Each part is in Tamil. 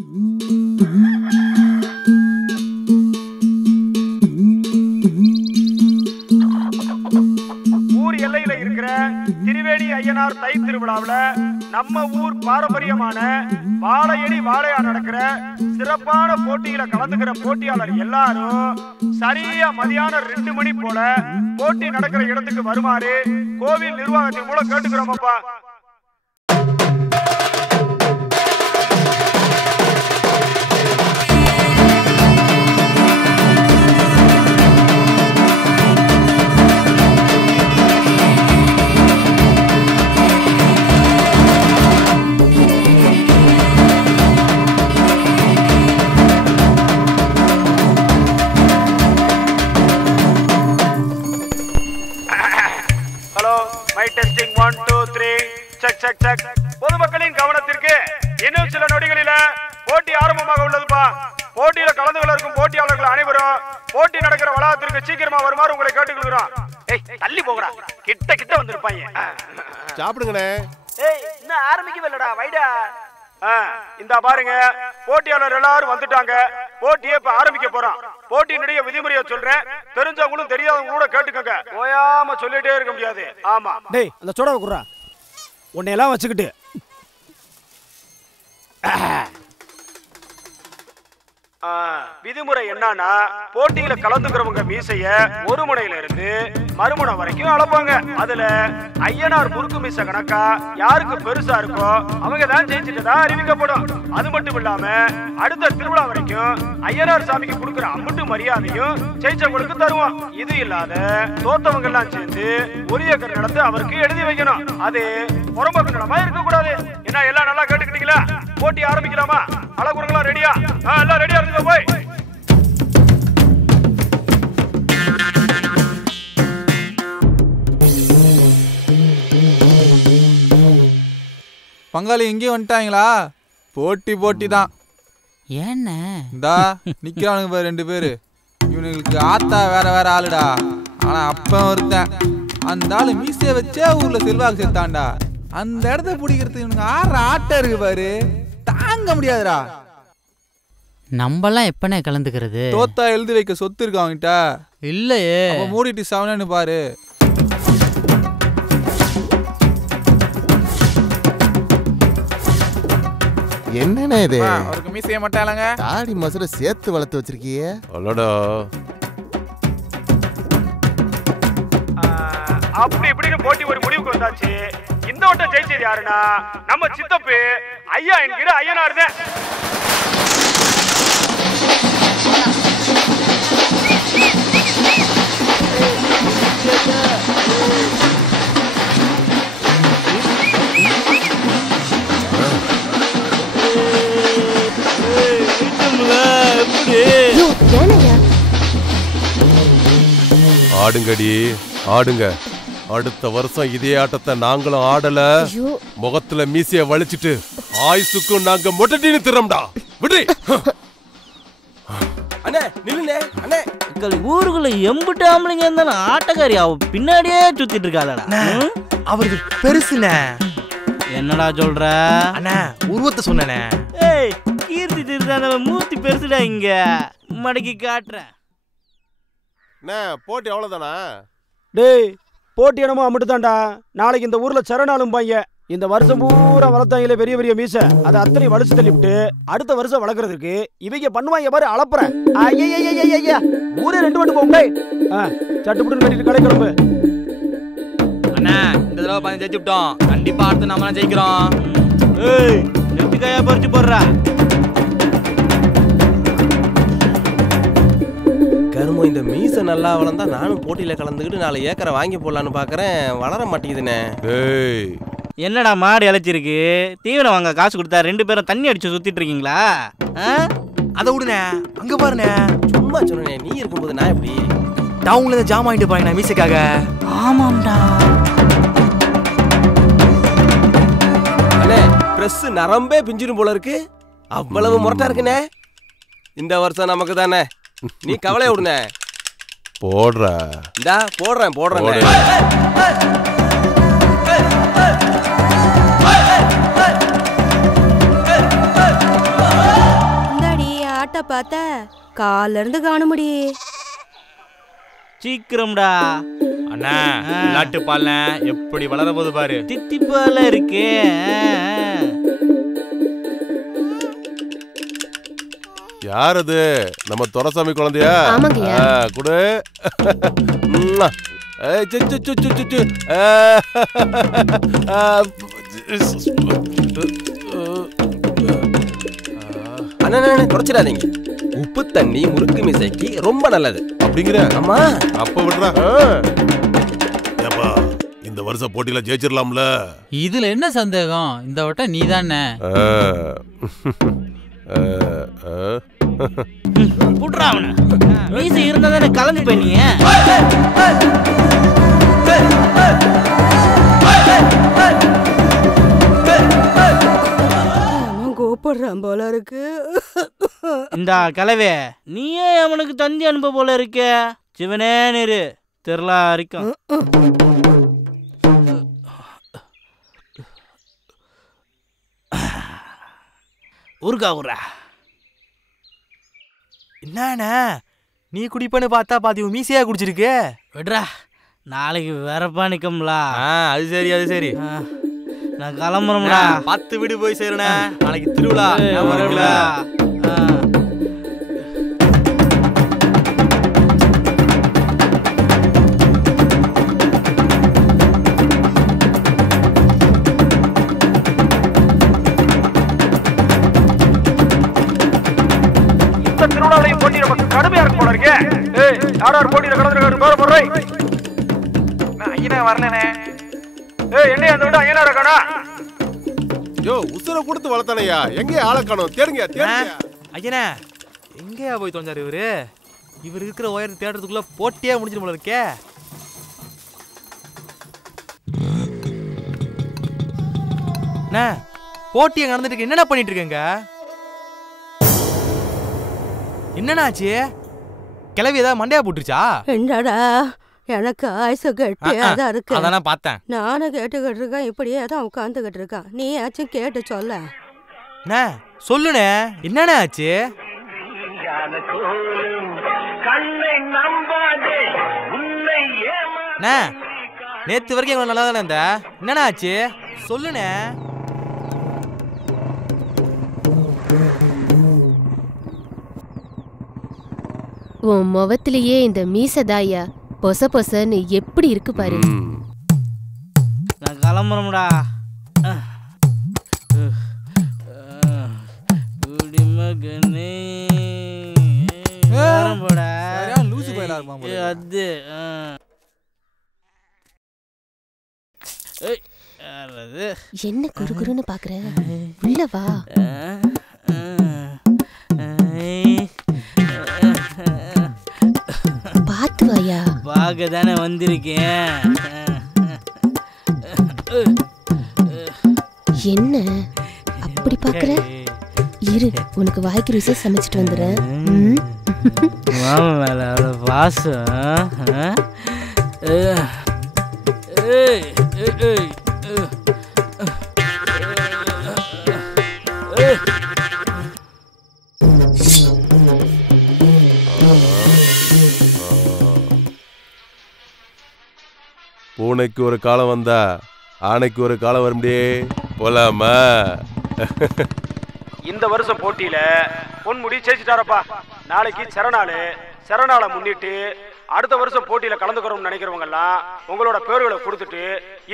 ஊர் எல்லையில இருக்கிற திருவேணி ஐயனார் தை திருவிழாவுல நம்ம ஊர் பாரம்பரியமான வாழையடி வாழையா நடக்கிற சிறப்பான போட்டியில கலந்துக்கிற போட்டியாளர் எல்லாரும் சரியா மதியானம் 2 மணி போல போட்டி நடக்கிற இடத்துக்கு வருமாறு கோவில் நிர்வாகத்தின் மூலம் கேட்டுக்கிறோமப்பா. Testing 1 2 3 check check check. பொதுமக்களின் கவனத்திற்கு இன்னும் சில நொடிகளில போட்டி ஆரம்பமாக உள்ளதுப்பா. போட்டியில கலந்து கொள்ள இருக்கும் போட்டியாளர்கள் அனைவரும் போட்டி நடக்கிற வளாகத்திற்கு சீக்கிரமா வருமாறு உங்களை கேட்டுக்கொள்கிறோம். ஏய் தள்ளி போங்கடா, கிட்ட கிட்ட வந்திருப்பாங்க. சாப்பிடுங்கண்ணே. ஏய் இன்னும் ஆரம்பிக்கவே இல்லடா, வைடா. இந்த பாருங்க, போட்டியாளர் எல்லாரும் வந்துட்டாங்க. போட்டியை இப்ப ஆரம்பிக்க போறோம். போட்டியினுடைய விதிமுறையை சொல்றேன், தெரிஞ்சவங்களும் தெரியாதவங்க கூட கேட்டுக்கங்க. ஓயாம சொல்லிட்டே இருக்க முடியாது. ஆமா டேய் அந்த சோடாவை குடுறா. உன்னையெல்லாம் வச்சுக்கிட்டு விதிமுறை என்னன்னா, போட்டியில கலந்துக்கிறவங்க மீசைய ஒரு முனையில இருந்து மறுமுனை வரைக்கும் அளப்பாங்க. அதுல ஐயனார் முறுக்கு மீச கணக்கா யாருக்கு பெருசா இருக்கோ அவங்க தான் ஜெயிச்சுட்டதா அறிவிக்கப்படும். அது மட்டும் இல்லாம அடுத்த திருவிழா வரைக்கும் ஐயனார் சாமிக்கு கொடுக்கிற அம்புட்டு மரியாதையும் ஜெயிச்சவங்களுக்கு தருவோம். இது இல்லாத தோத்தவங்க எல்லாம் சேர்ந்து ஒரு ஏக்கர் நடந்து அவருக்கு எழுதி வைக்கணும். அது புறம்போக்கு நிலமா இருக்க கூடாது. என்ன எல்லாம் நல்லா கேட்டுக்கிட்டீங்களா? போட்டி ஆரம்பிக்கலாமா? அழகுறங்களா ரெடியா? எல்லாம் ரெடியா இருங்க போய். பங்காளி எங்கேயும் வந்துட்டாங்களா? போட்டி போட்டி தான். ஏன்னா இந்தா நிக்கிறானுங்க பாரு 2 பேரு. இவனுங்களுக்கு ஆத்தா வேற வேற ஆளுடா. ஆனா அப்ப ஒருத்தன் அந்த ஆளு மீசைய வச்சே ஊர்ல செல்வாக்கு சேர்த்தான்டா. அந்த இடத்த பிடிக்கிறதுக்கு இவனுக்கு ஆடுற ஆட்டம் இருக்கு பாரு, தாங்க முடியாதுடா. நம்மலாம் எப்பனே கலந்துக்கிறது? தோத்தா எழுதி வைக்க சொத்து இருக்கு அவன்கிட்ட. இல்லையே. அப்ப மூடிட்டு சவனன்னு பாரு. என்னண்ணே இது? அவருக்கு மீசைய மாட்டாளங்க. தாடி மசுர சேர்த்து வளர்த்து வச்சிருக்கியே. அடடா. அப்படி இப்படின்னு போட்டி ஒரு முடிவுக்கு வந்தாச்சு. இந்த வட்டம் ஜெயிச்சது யாருன்னா நம்ம சித்தப்பு ஐயா என்கிற ஐயனார் தான். ஆடுங்கடி ஆடுங்க. அடுத்த வருஷம் இதே ஆட்டத்தை நாங்களும் ஆடல, முகத்துல மீசைய வலிச்சிட்டு ஆயுசுக்கும் நாங்க மொட்டட்டின்னு திறம்டா. விடு அண்ணே, நில்லுனே அண்ணே. ஊருக்குள்ள எம்பிட்டு ஆம்பளைங்க இருந்தாலும் ஆட்டக்காரி அவ பின்னாடியே சுத்திட்டு இருக்காளடா. அவருக்கு பெருசுண்ணே. என்னடா சொல்ற? அண்ணா உருவத்தை சொன்னே. ஏய் கீர்த்தி திருதான மூர்த்தி பெருசுடா. இங்க மடக்கி காட்டுறேன். போட்டி அவ்வளவுதானா? டேய் போட்டி என்னமோ மட்டும் தான்டா. நாளைக்கு இந்த ஊர்ல சரணாலும் பாங்க. இந்த வருஷம் பூரா வளர்த்தாங்களே பெரிய பெரிய மீசை, அதை அத்தனை வலிச்சு தள்ளிவிட்டு அடுத்த வருஷம் வளர்க்கறதுக்கு இவங்க பண்ணுவாங்க பாரு அளப்புறேன். ஐயா ஊரே 2 வண்டு போகும். சட்டுப்புட்டு கட்டிட்டு கடை கிளம்பு. அண்ணா இந்த தடவை 15 ஜெயிச்சுட்டோம். கண்டிப்பா அடுத்து நாம ஜெயிக்கிறோம். ஏய் நெத்திக்காயா பறிச்சு போடுறா. கருமோ இந்த மீசை நல்லா வளர்ந்தா நானும் போட்டியில கலந்துக்கிட்டு 4 ஏக்கரை வாங்கி போடலான்னு பாக்குறேன். வளர மாட்டேங்குதுண்ணே. என்னடா மாடு இழைச்சிருக்கு? தீவனம் வாங்க காசு கொடுத்தா 2 பேரும் தண்ணி அடிச்சு சுத்திட்டு இருக்கீங்களா? அதை விடுனே, அங்க பாருண்ணே. சும்மா சொன்னே, நீ இருக்கும்போது நான் எப்படி டவுன்ல இருந்து ஜாம் வாங்கிட்டு போறேன் மீசைக்காக. ஆமாம்டா அண்ணே, பிரஸ் நரம்பே பிஞ்சிரும் போல இருக்கு. அவ்வளவு முரட்டா இருக்குண்ணே. இந்த வருஷம் நமக்கு தானே, நீ கவலைய விடுனே. போடுற இந்தா போடுறேன். பார்த்தா கால்ல இருந்து காண முடியே. சீக்கிரம்டா அண்ணா. விளாட்டு பால்ல எப்படி வளர போது பாரு. தித்திப்பால இருக்கு. யார் அது? நம்ம துரசாமி குழந்தையா? குடு. அண்ணா குறைச்சிடாதீங்க. உப்பு தண்ணி முறுக்கு மிசைக்கு ரொம்ப நல்லது. அப்படிங்கிற? ஆமா. அப்ப விடுறா. ஏப்பா இந்த வருஷம் போட்டியில ஜெயிச்சிடலாம்ல? இதுல என்ன சந்தேகம்? இந்த வட்டம் நீ தானே. மீசை இருந்தா கலந்து போய் கோப்படுறான் போல இருக்கு. இந்த கலவே நீயே அவனுக்கு தந்தி அனுப்ப போல இருக்க. சிவனே நீரு தெரியலா இருக்கும். ஊருக்கா ஊரா என்னண்ணா நீ குடிப்பன்னு பார்த்தா பாத்தி மீசையா குடிச்சிருக்கு. விடுறா, நாளைக்கு வேறப்பா நிக்கம்ல. அது சரி அது சரி. நான் கிளம்புறோம்டா. 10 வீடு போய் சேருண்ணா. நாளைக்கு திருவிழா. திருவிழாவிலையும் போட்டி நமக்கு கடுமையா இருக்கும் போல இருக்கே. யாரார் போட்டியில கலந்துருக்காரு பேர போடுறேன். ஐயனா வரலனே. என்ன அந்த விட ஐயனா இருக்கானா? யோ உசுரை கொடுத்து வளர்த்தானையா? எங்கே ஆளை காணோம்? தேடுங்க தேடுங்க. ஐயனா எங்கேயா போய் தொலைஞ்சாரு இவரு? இவர் இருக்கிற உயரத்தை தேடுறதுக்குள்ள போட்டியே முடிஞ்சிடும் போல இருக்கே. அண்ணா போட்டியை நடந்துட்டு என்னென்ன பண்ணிட்டு இருக்கேங்க? என்னன்னாச்சு? கிளவி ஏதாவது மண்டையா போட்டுருச்சா? என்னடா எனக்கு ஆயுசு கட்டியாதான் இருக்கு. அதான் பார்த்தேன். நானும் கேட்டுக்கிட்டு இருக்கேன். இப்படியே தான் உட்காந்துக்கிட்டு இருக்கான். நீ ஆச்சும் கேட்டு சொல்ல. சொல்லுனே என்னண்ணா ஆச்சு? நேத்து வரைக்கும் எங்களை நல்லா தானே இருந்த. என்னண்ணா ஆச்சு சொல்லுனே. உன் முகத்திலேயே இந்த மீசதாயா பொச பொசன்னு எப்படி இருக்கு பாரு. நான் கிளம்புறோம்டா. அது என்ன குறுகுறுன்னு பாக்குற? உள்ள வா. பாத்து வாயா. பாக்க தானே வந்திருக்கேன். என்ன அப்படி பாக்குற? இரு, உனக்கு வாய்க்கு ருசி சமைச்சிட்டு வந்துடுறேன். மாமா மேல அவ்வளோ பாசம். பூனைக்கு ஒரு காலம் வந்தா ஆனைக்கு ஒரு காலம் வரும்டே. போலாமா? இந்த வருஷம் போட்டியில பொன்முடி ஜெயிச்சிட்டாரப்பா. நாளைக்கு சரணாலை முன்னிட்டு அடுத்த வருஷம் போட்டியில கலந்துக்கிறோம்னு நினைக்கிறவங்க எல்லாம் உங்களோட பேர்களை கொடுத்துட்டு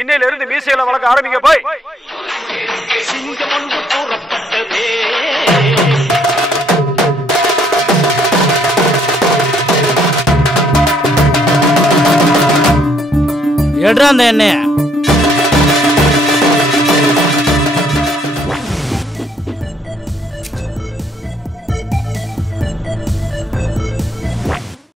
இன்னையில இருந்து மீசைகளை வளர்க்க ஆரம்பிங்க. போய் எடுறா அந்த எண்ணெய.